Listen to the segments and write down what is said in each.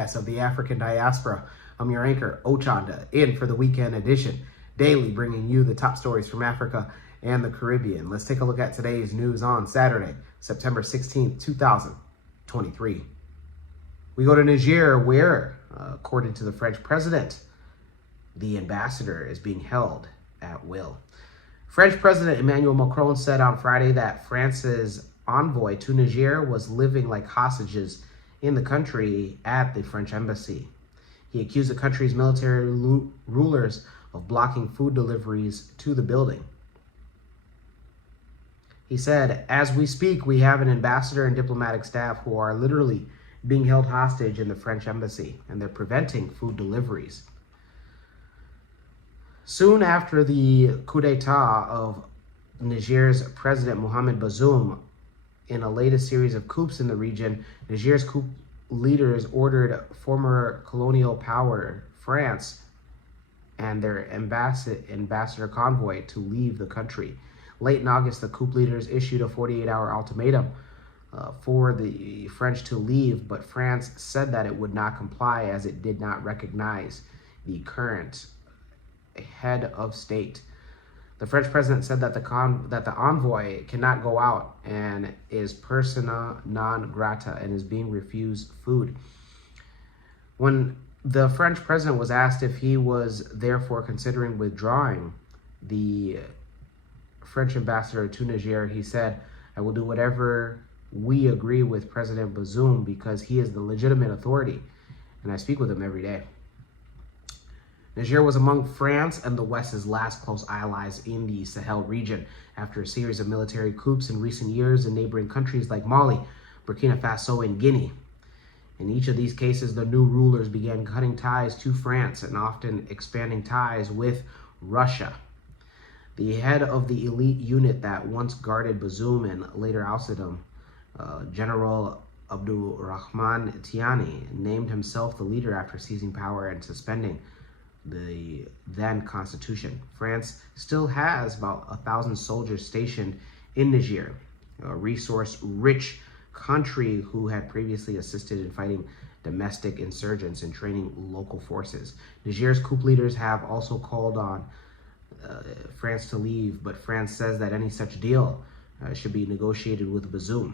podcast of the African Diaspora. I'm your anchor, Ochanda, in for the weekend edition, daily bringing you the top stories from Africa and the Caribbean. Let's take a look at today's news on Saturday, September 16th, 2023. We go to Niger, where, according to the French president, the ambassador is being held at will. French President Emmanuel Macron said on Friday that France's envoy to Niger was living like hostages in the country at the French embassy. He accused the country's military rulers of blocking food deliveries to the building. He said, "As we speak, we have an ambassador and diplomatic staff who are literally being held hostage in the French embassy, and they're preventing food deliveries." Soon after the coup d'etat of Niger's President Mohamed Bazoum, in a latest series of coups in the region, Niger's coup leaders ordered former colonial power France and their ambassador convoy to leave the country. Late in August, the coup leaders issued a 48-hour ultimatum for the French to leave, but France said that it would not comply as it did not recognize the current head of state. The French president said that the envoy cannot go out and is persona non grata and is being refused food. When the French president was asked if he was therefore considering withdrawing the French ambassador to Niger, he said, "I will do whatever we agree with President Bazoum because he is the legitimate authority, and I speak with him every day." Niger was among France and the West's last close allies in the Sahel region after a series of military coups in recent years in neighboring countries like Mali, Burkina Faso, and Guinea. In each of these cases, the new rulers began cutting ties to France and often expanding ties with Russia. The head of the elite unit that once guarded Bazoum and later ousted him, General Abdurrahman Tiani, named himself the leader after seizing power and suspending the then constitution. France still has about 1,000 soldiers stationed in Niger, a resource-rich country who had previously assisted in fighting domestic insurgents and training local forces. Niger's coup leaders have also called on France to leave, but France says that any such deal should be negotiated with Bazoum.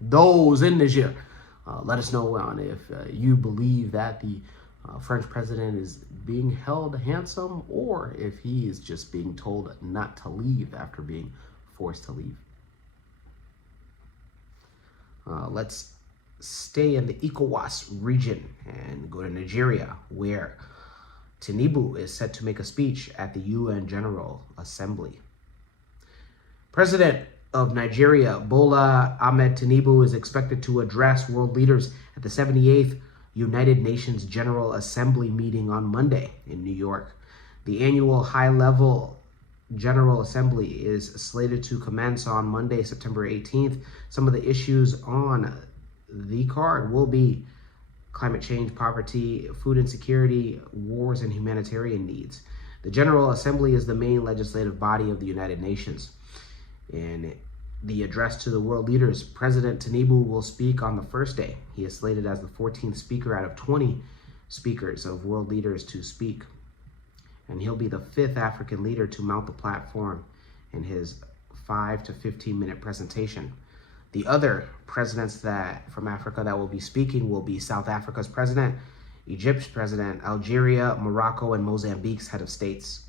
Those in Niger, let us know if you believe that the French president is being held ransom or if he is just being told not to leave after being forced to leave. Let's stay in the ECOWAS region and go to Nigeria, where Tinubu is set to make a speech at the UN General Assembly. President of Nigeria, Bola Ahmed Tinubu, is expected to address world leaders at the 78th United Nations General Assembly meeting on Monday in New York. The annual high-level General Assembly is slated to commence on Monday, September 18th. Some of the issues on the card will be climate change, poverty, food insecurity, wars, and humanitarian needs. The General Assembly is the main legislative body of the United Nations. In the address to the world leaders, President Tinubu will speak on the first day. He is slated as the 14th speaker out of 20 speakers of world leaders to speak. And he'll be the 5th African leader to mount the platform in his 5 to 15-minute presentation. The other presidents from Africa that will be speaking will be South Africa's president, Egypt's president, Algeria, Morocco, and Mozambique's head of states.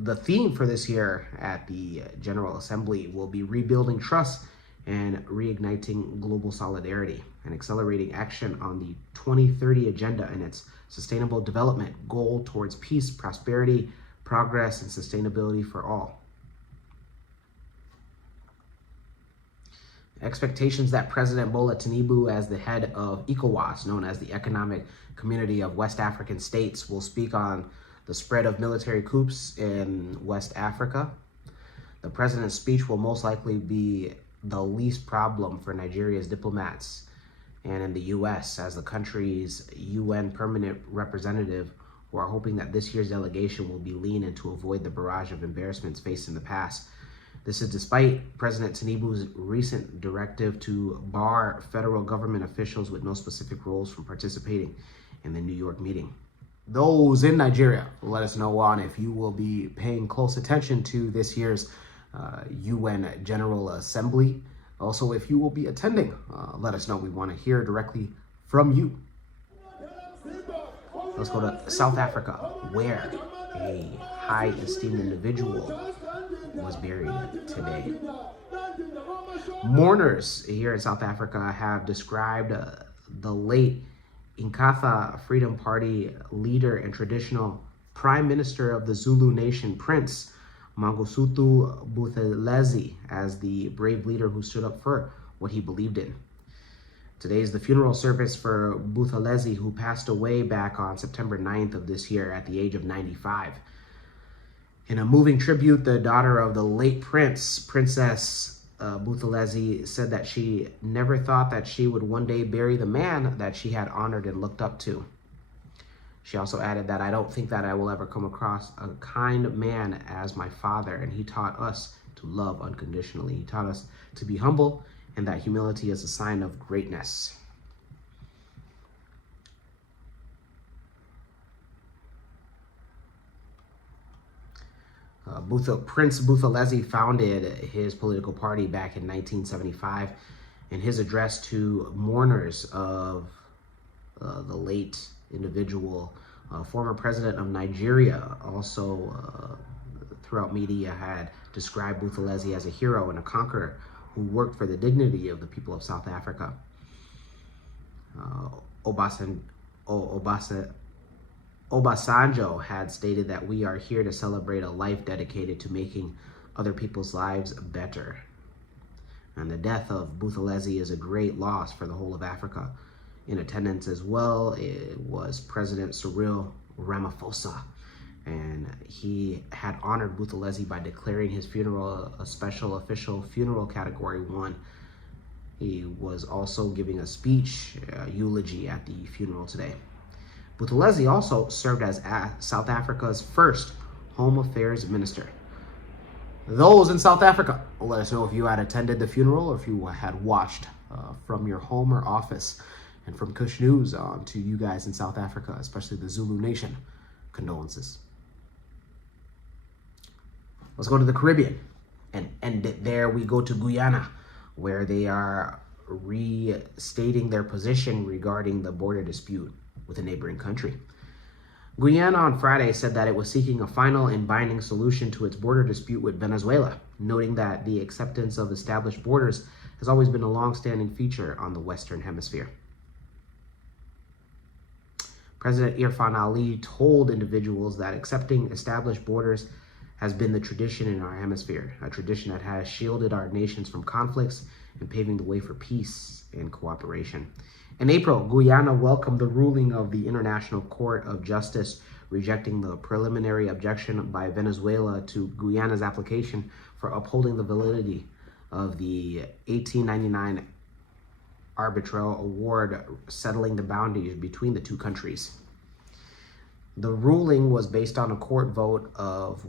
The theme for this year at the General Assembly will be rebuilding trust and reigniting global solidarity and accelerating action on the 2030 agenda and its sustainable development goal towards peace, prosperity, progress, and sustainability for all. Expectations that President Bola Tinubu, as the head of ECOWAS, known as the Economic Community of West African States, will speak on the spread of military coups in West Africa. The president's speech will most likely be the least problem for Nigeria's diplomats and in the U.S. as the country's UN permanent representative, who are hoping that this year's delegation will be lenient to avoid the barrage of embarrassments faced in the past. This is despite President Tinubu's recent directive to bar federal government officials with no specific roles from participating in the New York meeting. Those in Nigeria, let us know on if you will be paying close attention to this year's UN General Assembly. Also, if you will be attending, let us know. We want to hear directly from you. Let's go to South Africa, where a high esteemed individual was buried today. Mourners here in South Africa have described the late Inkatha Freedom Party leader and traditional Prime Minister of the Zulu Nation, Prince Mangosuthu Buthelezi, as the brave leader who stood up for what he believed in. Today is the funeral service for Buthelezi, who passed away back on September 9th of this year at the age of 95. In a moving tribute, the daughter of the late prince, Princess Buthelezi, said that she never thought that she would one day bury the man that she had honored and looked up to. She also added that, "I don't think that I will ever come across a kind man as my father, and he taught us to love unconditionally. He taught us to be humble, and that humility is a sign of greatness." Prince Buthelezi founded his political party back in 1975. In his address to mourners of the late individual, former president of Nigeria, also throughout media had described Buthelezi as a hero and a conqueror who worked for the dignity of the people of South Africa. Obasanjo had stated that we are here to celebrate a life dedicated to making other people's lives better. And the death of Buthelezi is a great loss for the whole of Africa. In attendance as well, it was President Cyril Ramaphosa, and he had honored Buthelezi by declaring his funeral a special official funeral category 1. He was also giving a speech, eulogy at the funeral today. Buthelezi also served as South Africa's first Home Affairs Minister. Those in South Africa, let us know if you had attended the funeral or if you had watched from your home or office. And from Kush News on to you guys in South Africa, especially the Zulu Nation, condolences. Let's go to the Caribbean and end it there. We go to Guyana, where they are restating their position regarding the border dispute with a neighboring country. Guyana on Friday said that it was seeking a final and binding solution to its border dispute with Venezuela, noting that the acceptance of established borders has always been a long-standing feature on the Western Hemisphere. President Irfan Ali told individuals that accepting established borders has been the tradition in our hemisphere, a tradition that has shielded our nations from conflicts and paving the way for peace and cooperation. In April, Guyana welcomed the ruling of the International Court of Justice, rejecting the preliminary objection by Venezuela to Guyana's application for upholding the validity of the 1899 arbitral award settling the boundaries between the two countries. The ruling was based on a court vote of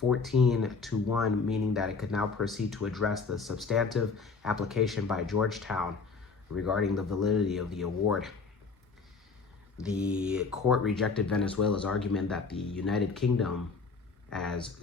14-1, meaning that it could now proceed to address the substantive application by Georgetown regarding the validity of the award. The court rejected Venezuela's argument that the United Kingdom, as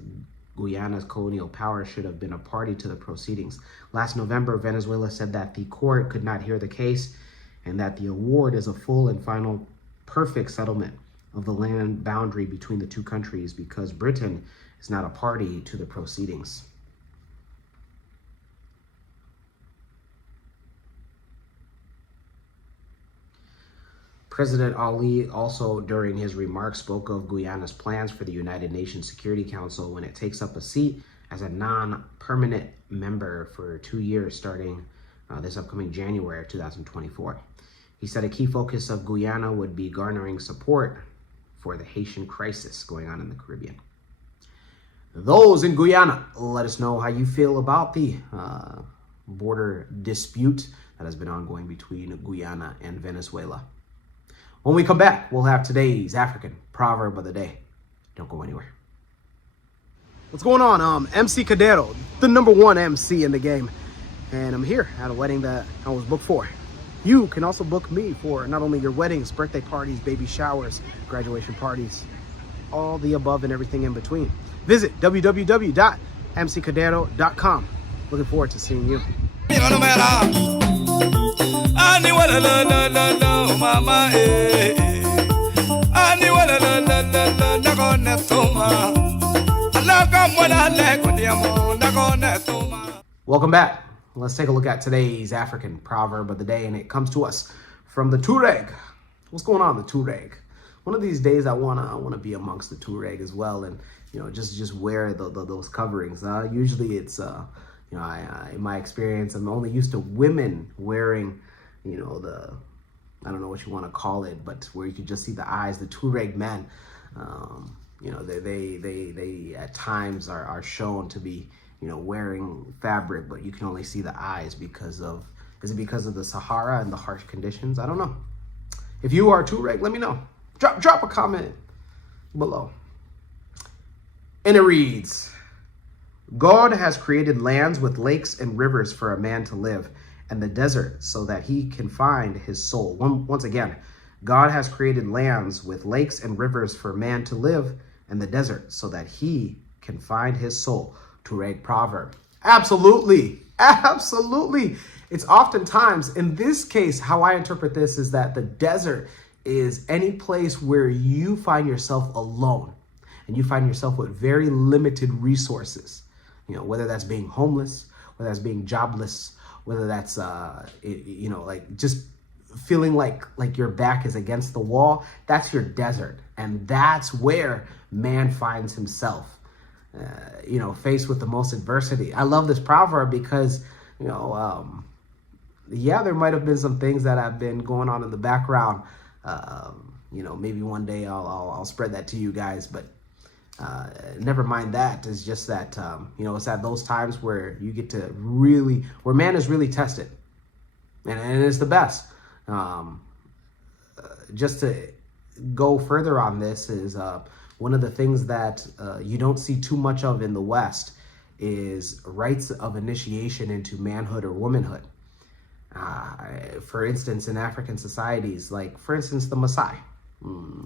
Guyana's colonial power, should have been a party to the proceedings. Last November, Venezuela said that the court could not hear the case and that the award is a full and final perfect settlement of the land boundary between the two countries because Britain is not a party to the proceedings. President Ali also, during his remarks, spoke of Guyana's plans for the United Nations Security Council when it takes up a seat as a non-permanent member for 2 years starting this upcoming January of 2024. He said a key focus of Guyana would be garnering support for the Haitian crisis going on in the Caribbean. Those in Guyana, let us know how you feel about the border dispute that has been ongoing between Guyana and Venezuela. When we come back, we'll have today's African proverb of the day. Don't go anywhere. What's going on? MC Cadero, the #1 MC in the game. And I'm here at a wedding that I was booked for. You can also book me for not only your weddings, birthday parties, baby showers, graduation parties, all the above and everything in between. Visit www.mccadero.com. Looking forward to seeing you. Welcome back. Let's take a look at today's African proverb of the day, and it comes to us from the Tuareg. What's going on, the Tuareg? One of these days, I wanna be amongst the Tuareg as well, and just wear those coverings. Usually, it's in my experience, I'm only used to women wearing, the, I don't know what you want to call it, but where you can just see the eyes. The Tuareg men, they at times are shown to be, wearing fabric, but you can only see the eyes because of the Sahara and the harsh conditions? I don't know. If you are Tuareg, let me know. Drop a comment below. And it reads, God has created lands with lakes and rivers for a man to live, and the desert so that he can find his soul. Once again, God has created lands with lakes and rivers for man to live, and the desert so that he can find his soul. Tuareg proverb. Absolutely. It's oftentimes, in this case, how I interpret this is that the desert is any place where you find yourself alone and you find yourself with very limited resources. Whether that's being homeless, whether that's being jobless, whether that's, like just feeling like your back is against the wall. That's your desert. And that's where man finds himself, faced with the most adversity. I love this proverb because, there might have been some things that have been going on in the background. Maybe one day I'll spread that to you guys, but never mind that. It's just that, it's at those times where you get to where man is really tested. And it's the best. Just to go further on this is one of the things that you don't see too much of in the West is rites of initiation into manhood or womanhood. For instance, in African societies, like, for instance, the Maasai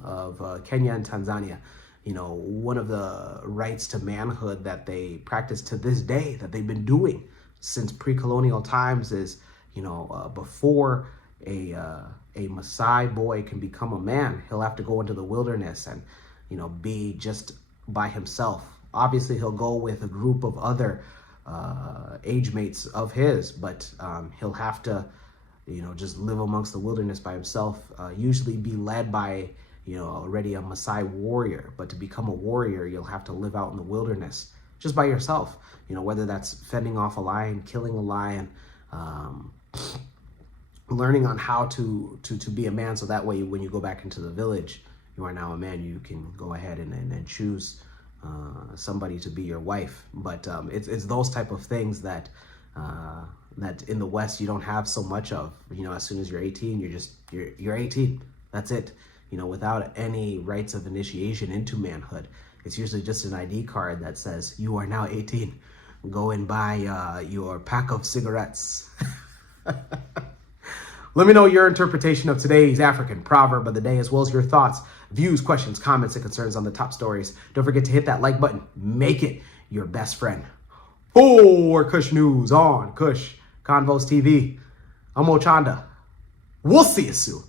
of Kenya and Tanzania, one of the rites to manhood that they practice to this day, that they've been doing since pre-colonial times, is, before a Maasai boy can become a man, he'll have to go into the wilderness and, be just by himself. Obviously, he'll go with a group of other age mates of his, but he'll have to, just live amongst the wilderness by himself, usually be led by, already a Maasai warrior. But to become a warrior, you'll have to live out in the wilderness just by yourself, whether that's fending off a lion, killing a lion, learning on how to be a man, so that way when you go back into the village, you are now a man. You can go ahead and choose somebody to be your wife. But it's those type of things that that in the West you don't have so much of. As soon as you're 18, you're 18. That's it. Without any rites of initiation into manhood. It's usually just an ID card that says you are now 18. Go and buy your pack of cigarettes. Let me know your interpretation of today's African proverb of the day, as well as your thoughts, views, questions, comments, and concerns on the top stories. Don't forget to hit that like button. Make it your best friend. For Kush News on Kush Convos TV, I'm Ochanda. We'll see you soon.